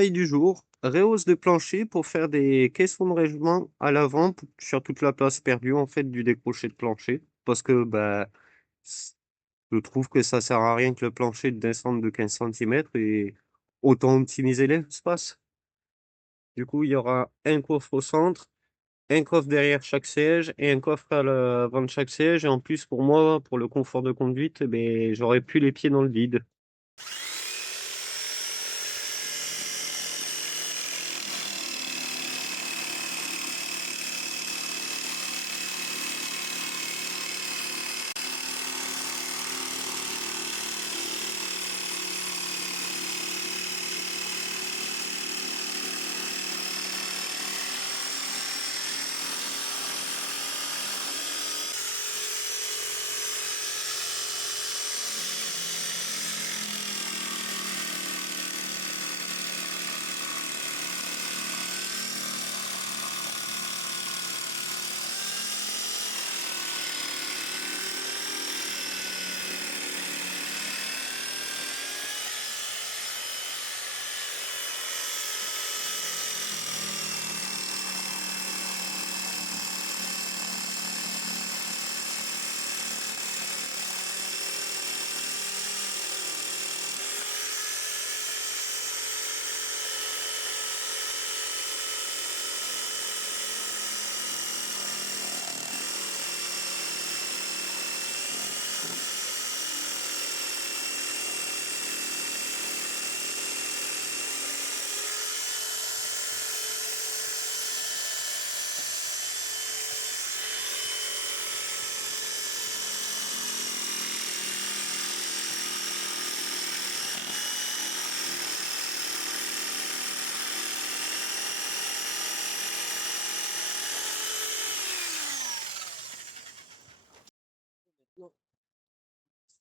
travail du jour, rehausse de plancher pour faire des caissons de rangement à l'avant sur toute la place perdue en fait du décroché de plancher. Parce que c- je trouve que ça sert à rien que le plancher descende de 15 centimètres et autant optimiser l'espace. Du coup, il y aura un coffre au centre, un coffre derrière chaque siège et un coffre à l'avant de chaque siège. Et en plus, pour moi, pour le confort de conduite, j'aurais plus les pieds dans le vide.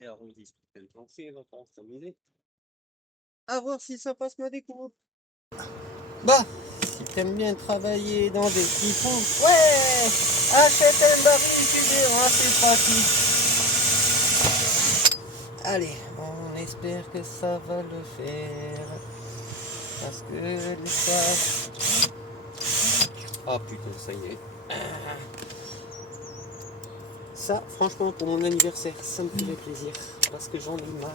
C'est arrondi, le plancher va pas s'amuser. À voir si ça passe ma découpe. Bah, si t'aimes bien travailler dans des petits trous, ouais, achète un baril, tu verras, c'est pratique. Allez, on espère que ça va le faire. Parce que l'espace... Ah putain, ça y est. Ça, franchement, pour mon anniversaire, ça me ferait plaisir. Parce que j'en ai marre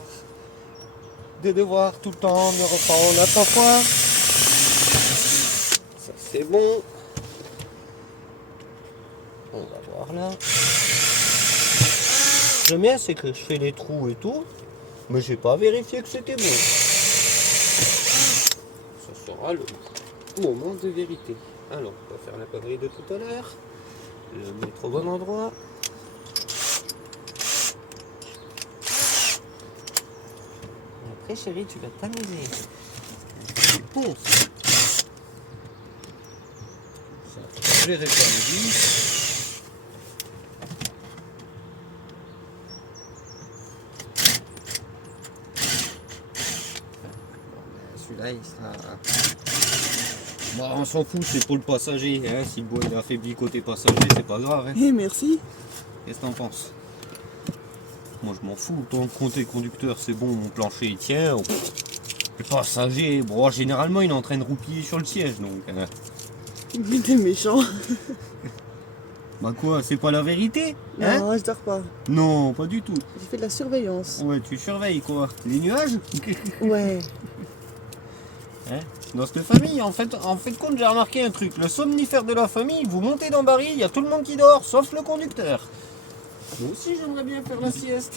de devoir tout le temps me reprendre à trois fois. Ça, c'est bon. On va voir là. Le mien, c'est que je fais les trous et tout, mais j'ai pas vérifié que c'était bon. Ça sera le moment de vérité. Alors, on va faire la connerie de tout à l'heure. Le mettre au bon endroit. Après, chérie, tu vas t'amuser. Tu ponces. Ça, je les rétablis. Celui-là, il sera... Bon, on s'en fout, c'est pour le passager. Hein. Si le bois est affaibli côté passager, c'est pas grave. Hein. Eh, merci. Qu'est-ce que t'en penses? Moi, je m'en fous. Tant que côté conducteur, c'est bon, mon plancher, il tient. Le passager, bon, généralement, il est en train de roupiller sur le siège, donc... T'es méchant. Bah quoi, c'est pas la vérité? Hein? Non, je dors pas. Non, pas du tout. J'ai fait de la surveillance. Ouais, tu surveilles quoi? Les nuages? Ouais. Hein? Dans cette famille, en fait compte, j'ai remarqué un truc. Le somnifère de la famille, vous montez dans Barry, il y a tout le monde qui dort, sauf le conducteur. Moi aussi, j'aimerais bien faire la sieste.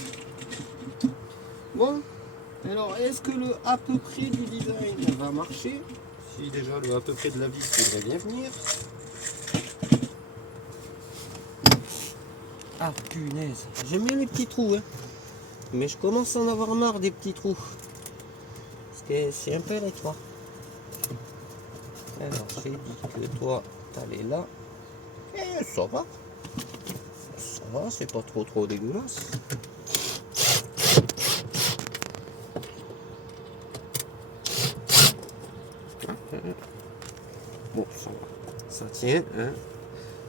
Bon, alors, est-ce que le à peu près du design va marcher? Si déjà le à peu près de la vis devrait bien venir. Ah punaise, j'aime bien les petits trous, hein. Mais je commence à en avoir marre des petits trous. Parce que c'est un peu étroit. Alors j'ai dit que toi t'allais là. Et ça va. Ça va, c'est pas trop dégueulasse. Bon, ça va. Ça tient, hein.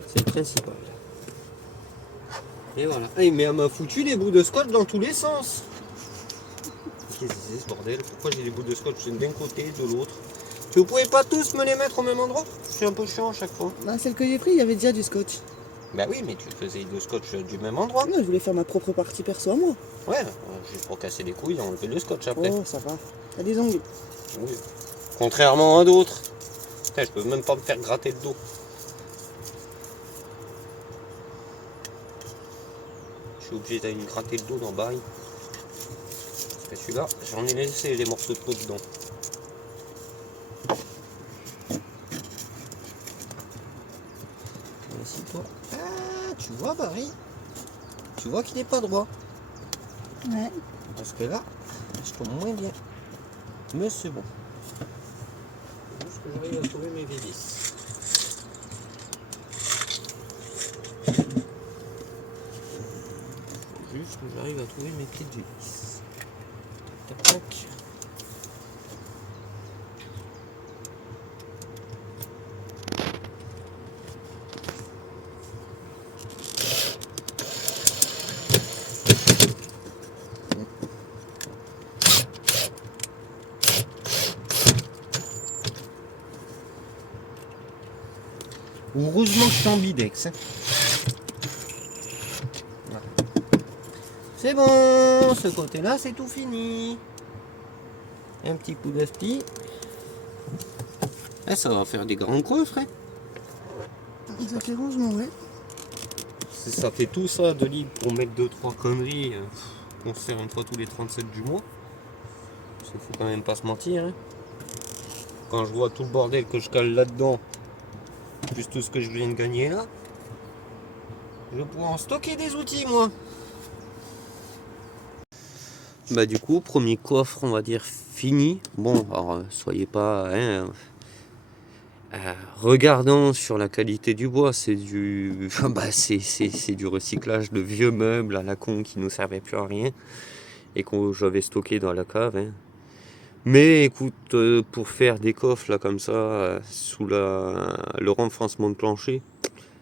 C'est le principal. Et voilà. Ah, mais elle m'a foutu les bouts de scotch dans tous les sens. Qu'est-ce que c'est ce bordel? Pourquoi j'ai des bouts de scotch d'un côté, de l'autre? Vous pouvez pas tous me les mettre au même endroit? Je suis un peu chiant à chaque fois. Bah, celle que j'ai pris, il y avait déjà du scotch. Bah oui, mais tu faisais le scotch du même endroit. Non, je voulais faire ma propre partie perso à moi. Ouais, juste pour casser les couilles et enlever le scotch après. Oh, ça va. T'as des ongles. Oui. Contrairement à d'autres. Putain, je peux même pas me faire gratter le dos. Je suis obligé d'aller me gratter le dos dans le bail. Parce que celui-là, j'en ai laissé les morceaux de peau dedans. Assis-toi. Ah, tu vois, Barry? Tu vois qu'il n'est pas droit. Ouais. Parce que là, je tombe moins bien. Mais c'est bon. Juste que j'arrive à trouver mes vis. Juste que j'arrive à trouver mes petites vis. Tac, tac. Heureusement que je suis en bidex. Hein. Voilà. C'est bon, ce côté-là, c'est tout fini. Un petit coup d'aspi. Eh, ça va faire des grands coffres. Hein. Ça fait rangement, ouais. Ça fait tout ça de libre pour mettre 2-3 conneries qu'on se sert une fois tous les 37 du mois. Parce qu'il faut quand même pas se mentir. Hein. Quand je vois tout le bordel que je cale là-dedans, plus tout ce que je viens de gagner là, je pourrais en stocker des outils moi. Bah du coup, premier coffre on va dire fini. Bon, alors soyez pas... Hein, regardant sur la qualité du bois, c'est du, bah, c'est du recyclage de vieux meubles à la con qui ne servaient plus à rien et que j'avais stocké dans la cave. Hein. Mais écoute, pour faire des coffres là comme ça, sous le renforcement de plancher,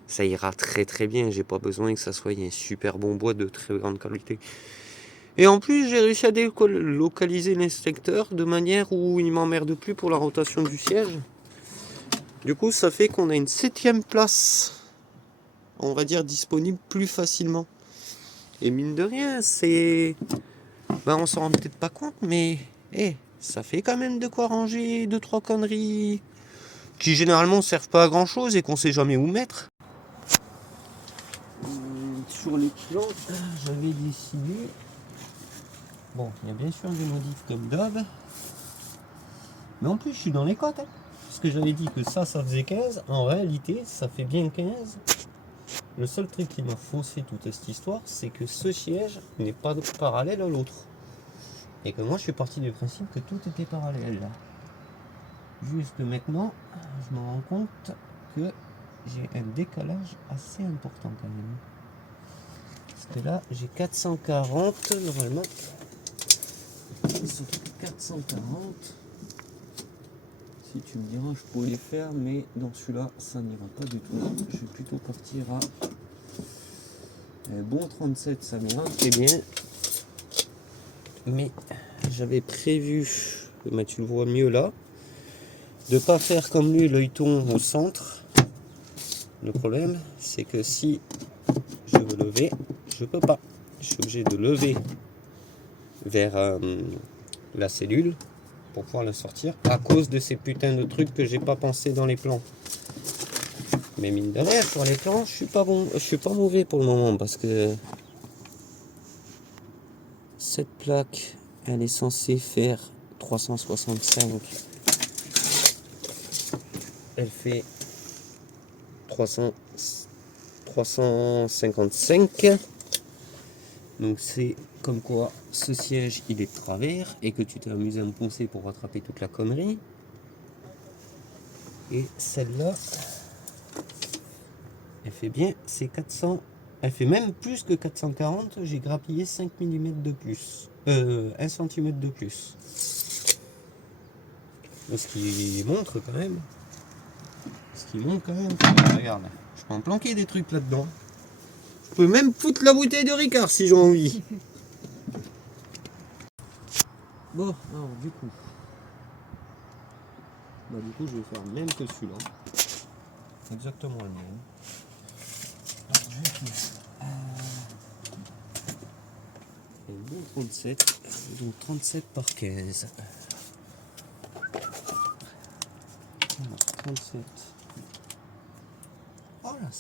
ça ira très très bien. J'ai pas besoin que ça soit un super bon bois de très grande qualité. Et en plus, j'ai réussi à délocaliser l'inspecteur de manière où il m'emmerde plus pour la rotation du siège. Du coup, ça fait qu'on a une 7e place, on va dire, disponible plus facilement. Et mine de rien, c'est... Ben, on s'en rend peut-être pas compte, mais ça fait quand même de quoi ranger 2-3 conneries qui généralement servent pas à grand chose et qu'on sait jamais où mettre. Sur les plans, j'avais décidé... Bon, il y a bien sûr des modifs comme d'hab. Mais en plus, je suis dans les cotes. Hein. Parce que j'avais dit que ça faisait 15. En réalité, ça fait bien 15. Le seul truc qui m'a faussé toute cette histoire, c'est que ce siège n'est pas parallèle à l'autre. Et que moi, je suis parti du principe que tout était parallèle. Juste maintenant, je me rends compte que j'ai un décalage assez important quand même. Parce que là, j'ai 440 normalement. 440. Si tu me diras, je pourrais les faire, mais dans celui-là, ça n'ira pas du tout. Je vais plutôt partir à bon 37, ça m'ira très bien. Mais j'avais prévu, mais tu le vois mieux là, de pas faire comme lui l'œilleton au centre. Le problème, c'est que si je veux lever, je peux pas. Je suis obligé de lever vers la cellule pour pouvoir la sortir à cause de ces putains de trucs que j'ai pas pensé dans les plans. Mais mine de rien, sur les plans, je suis pas bon, je suis pas mauvais pour le moment parce que cette plaque, elle est censée faire 365. Elle fait 355. Donc c'est comme quoi ce siège il est de travers et que tu t'es amusé à me poncer pour rattraper toute la connerie. Et celle-là, elle fait bien, c'est 400. Elle fait même plus que 440. J'ai grappillé 5 mm de plus. 1 cm de plus. Ce qui montre quand même. Regarde, je peux en planquer des trucs là-dedans. Je peux même foutre la bouteille de Ricard si j'ai envie. Bon, alors du coup. Bah du coup je vais faire le même que celui-là. Exactement le même. Alors, je vais faire un bon 37, donc 37 par 15. Alors 37. Oh là,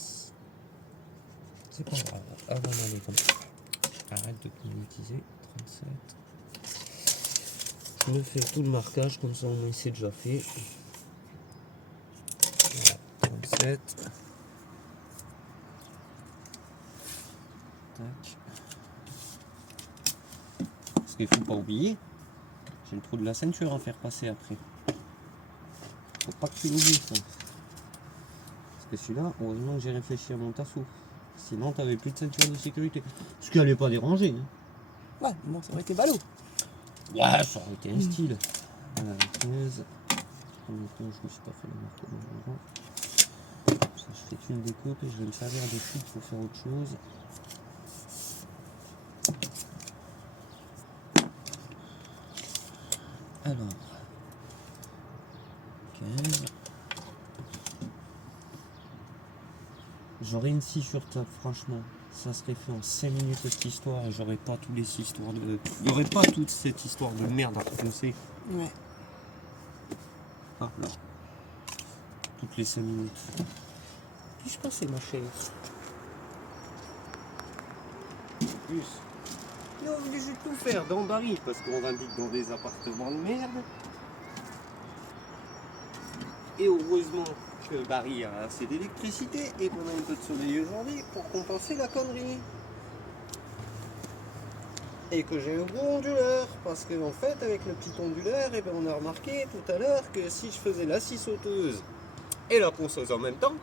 c'est pas grave, avant d'aller comme ça. Arrête de monétiser, 37. Je me fais tout le marquage, comme ça au moins c'est déjà fait. Voilà, 37. Tac. Parce qu'il faut pas oublier, j'ai le trou de la ceinture à faire passer après. Faut pas que tu l'oublies ça. Parce que celui-là, heureusement que j'ai réfléchi à mon tassou. Sinon t'avais plus de ceinture de sécurité. Ce qui allait pas déranger. Hein. Ouais, bon, ça aurait été ballot. Ouais, ça aurait été un style. 15. Premier temps, je me suis pas fait la marque au bon endroit. Ça, je fais une découpe et je vais me servir de chute pour faire autre chose. Alors, 15. J'aurais une scie sur table, franchement. Ça serait fait en 5 minutes cette histoire et j'aurais pas tous les histoires de. Il y aurait pas toute cette histoire de merde à refoncer. Ouais. Ah là. Toutes les 5 minutes. Puis-je passer ma chaise? Plus. On est obligé de tout faire dans Paris parce qu'on habite dans des appartements de merde. Et heureusement que Paris a assez d'électricité et qu'on a un peu de soleil aujourd'hui pour compenser la connerie. Et que j'ai un gros onduleur parce qu'en fait avec le petit onduleur on a remarqué tout à l'heure que si je faisais la scie sauteuse et la ponceuse en même temps,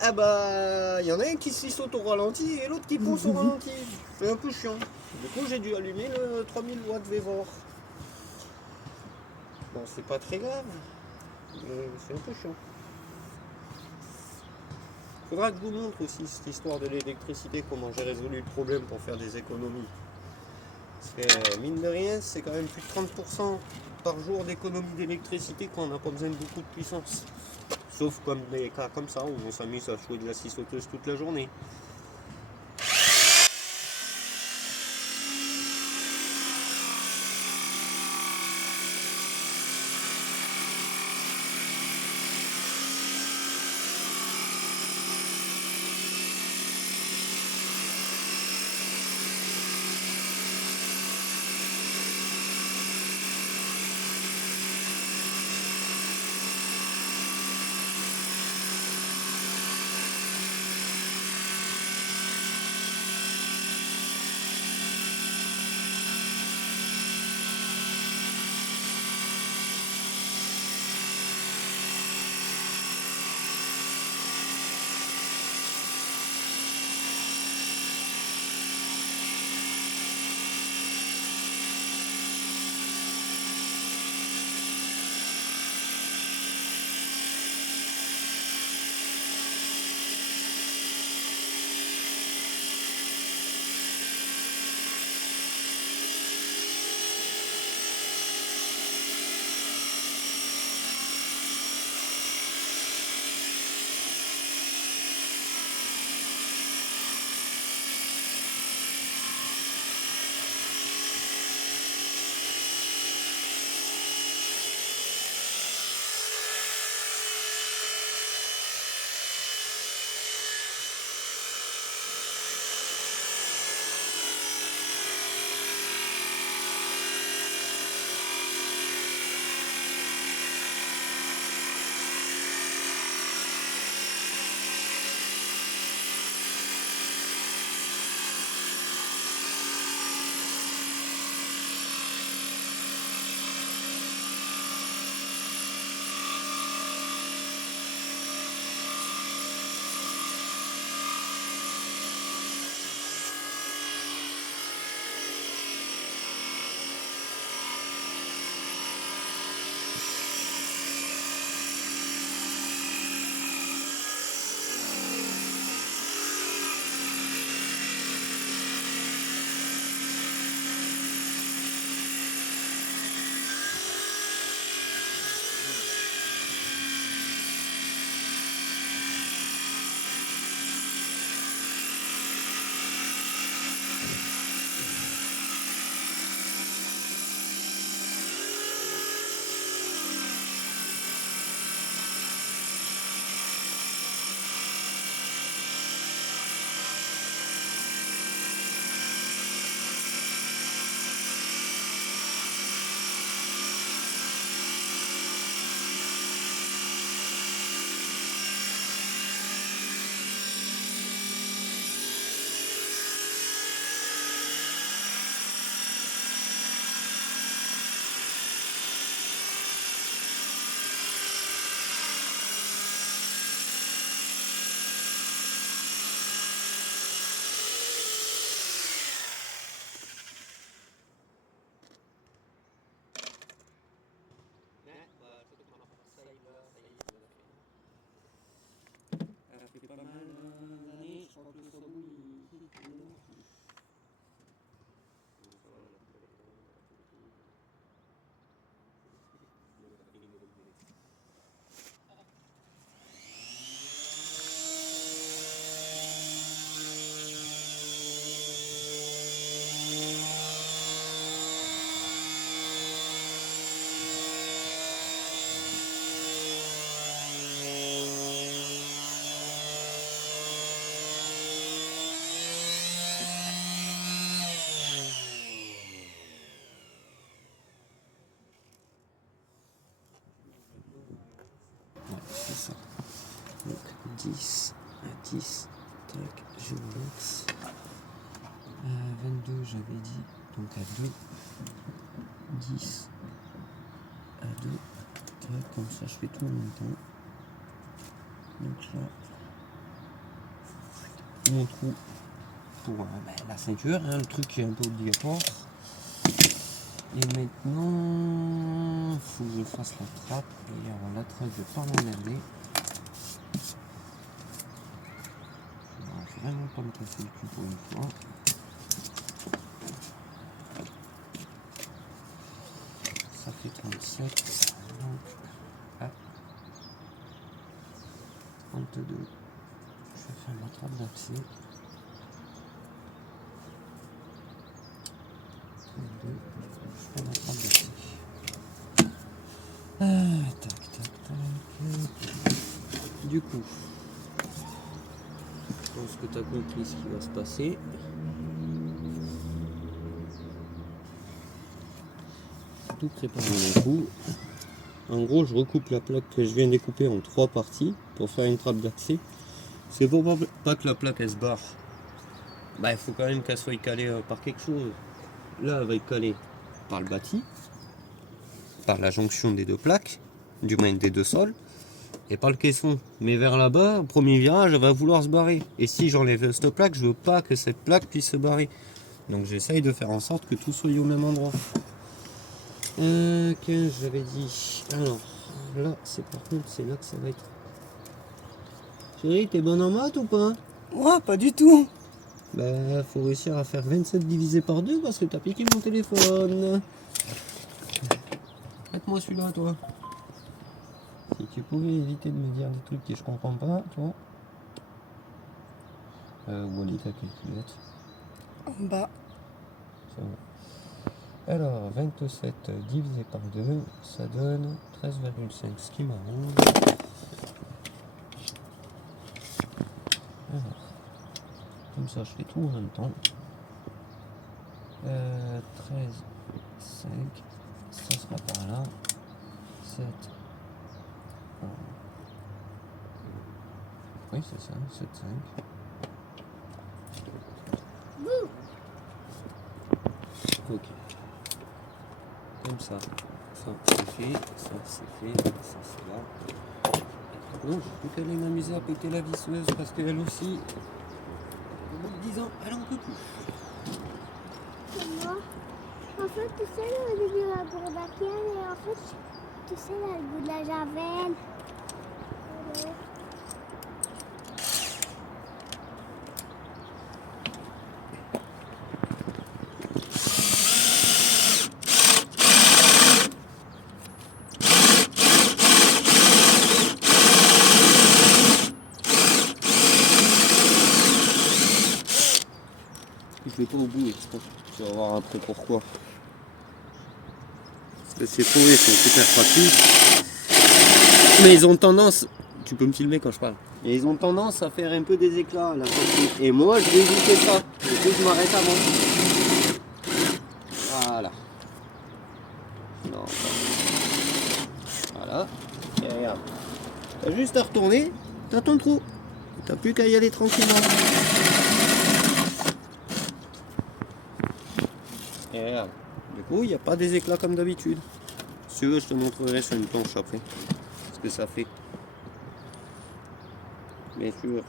ah bah il y en a un qui s'y saute au ralenti et l'autre qui ponce au ralenti. C'est un peu chiant. Du coup j'ai dû allumer le 3000 watts Vévor. Bon c'est pas très grave, mais c'est un peu chiant. Faudra que je vous montre aussi cette histoire de l'électricité, comment j'ai résolu le problème pour faire des économies. Parce que mine de rien, c'est quand même plus de 30% par jour d'économie d'électricité quand on n'a pas besoin de beaucoup de puissance. Sauf comme des cas comme ça où on s'amuse à jouer de la scie sauteuse toute la journée. fait pas mal d'années, je crois que le sabot Ouais, c'est ça. Donc 10 à 10, tac, je relaxe. 22 j'avais dit, donc à 2, 10 à 2, tac, comme ça je fais tout en même temps. Donc là, mon trou pour la ceinture, hein, le truc qui est un peu obligatoire. Et maintenant, il faut que je fasse la trappe. Et alors la trappe, je vais pas m'emmerder. Je vais vraiment pas me casser le cul pour une fois. Ça fait 37. Donc, à 32. Je vais faire ma trappe d'accès. 32. Je fais ma trappe d'accès. Tac, tac, tac. Du coup, je pense que tu as compris ce qui va se passer. Tout préparé d'un coup. En gros, je recoupe la plaque que je viens de découper en 3 parties pour faire une trappe d'accès. C'est pour pas que la plaque elle se barre. Bah, il faut quand même qu'elle soit calée par quelque chose. Là, elle va être calée par le bâti, par la jonction des deux plaques, du moins des deux sols, et par le caisson. Mais vers là-bas, au premier virage, elle va vouloir se barrer. Et si j'enlève cette plaque, je veux pas que cette plaque puisse se barrer. Donc j'essaye de faire en sorte que tout soit au même endroit. 15, j'avais dit. Alors, là, c'est par contre, c'est là que ça va être. Chérie, t'es bonne en maths ou pas? Moi, pas du tout. Bah, faut réussir à faire 27 divisé par 2 parce que t'as piqué mon téléphone. Prête-moi celui-là, toi. Si tu pouvais éviter de me dire des trucs que je comprends pas, toi. Où elle est ta calculette? En bas. Ça va. Alors, 27 divisé par 2, ça donne 13,5, ce qui m'arrange. Alors, comme ça, je fais tout en même temps. 13, 5, ça sera par là. 7, oui, c'est ça, 7, 5. Ok. Comme ça. Ça, c'est fait. Ça, c'est fait. Ça, c'est là. Non, j'ai plus qu'à aller m'amuser à péter la visseuse parce qu'elle aussi, au bout de 10 ans, elle en peut plus. Moi, en fait, tu sais, le début de la bourdaquienne, et en fait, tu sais, là, le bout de la javel. Ouais. Je vais pas au bout exprès. Tu vas voir après pourquoi. Parce que ces faux, ils sont super pratiques. Mais ils ont tendance. Tu peux me filmer quand je parle. Et ils ont tendance à faire un peu des éclats à la sortie. Et moi, je vais éviter ça. Du coup, je m'arrête avant. Voilà. Non, voilà. Et regarde. T'as juste à retourner. T'as ton trou. T'as plus qu'à y aller tranquillement. Et regarde. Du coup, il n'y a pas des éclats comme d'habitude. Si tu veux, je te montrerai sur une planche après. Ce que ça fait. Bien sûr.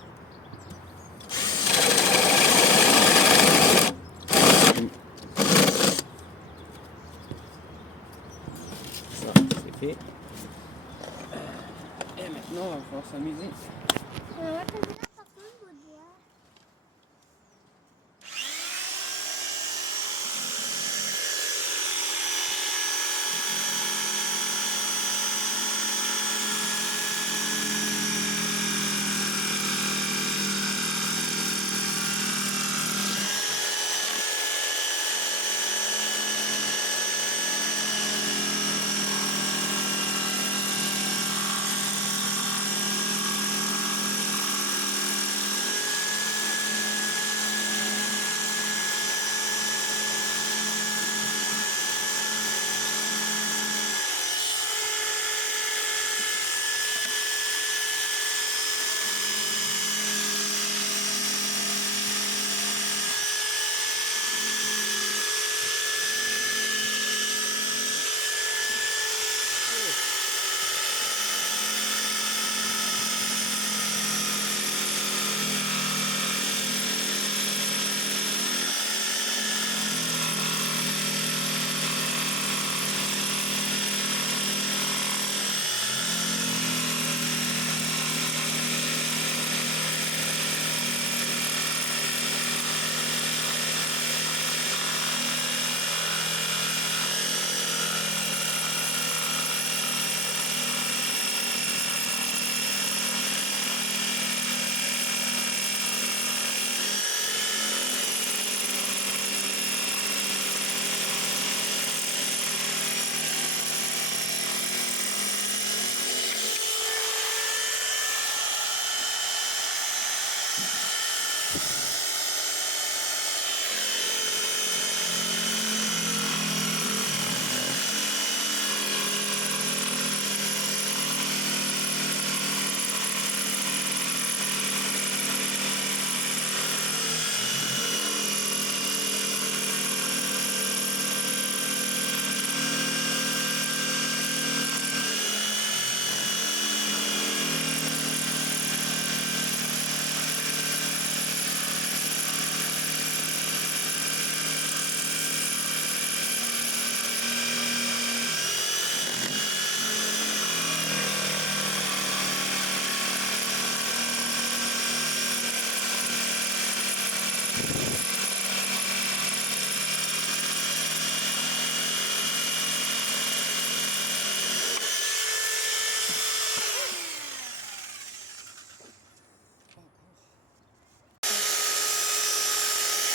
Ça, c'est fait. Et maintenant, on va pouvoir s'amuser T'as vu là par contre, beau doigt.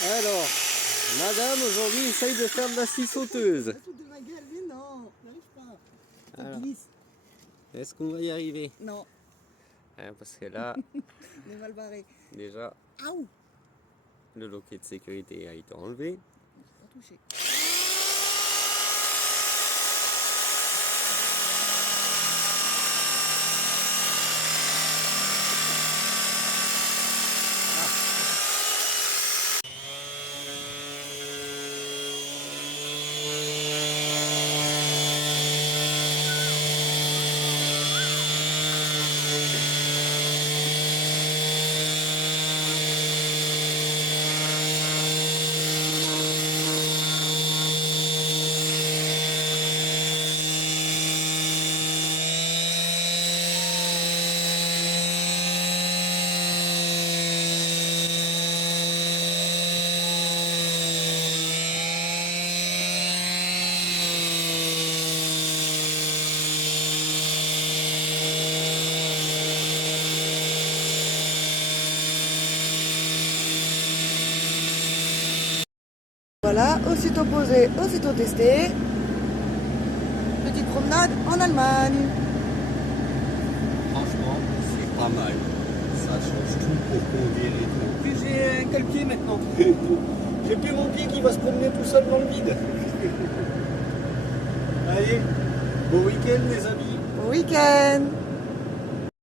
Alors, madame aujourd'hui essaye de faire de la scie sauteuse. La faute de ma gueule, mais non, j'arrive pas. Ça Alors. glisse. Est-ce qu'on va y arriver? Non, Parce que là, on est mal barré. déjà, Aouh, le loquet de sécurité a été enlevé. pas touché. Voilà, aussitôt posé, aussitôt testé. Petite promenade en Allemagne. Franchement, c'est pas mal. Ça change tout pour conduire et tout. En plus, j'ai un cale-pied maintenant. J'ai plus mon pied qui va se promener tout seul dans le vide. Allez, bon week-end les amis. Bon week-end.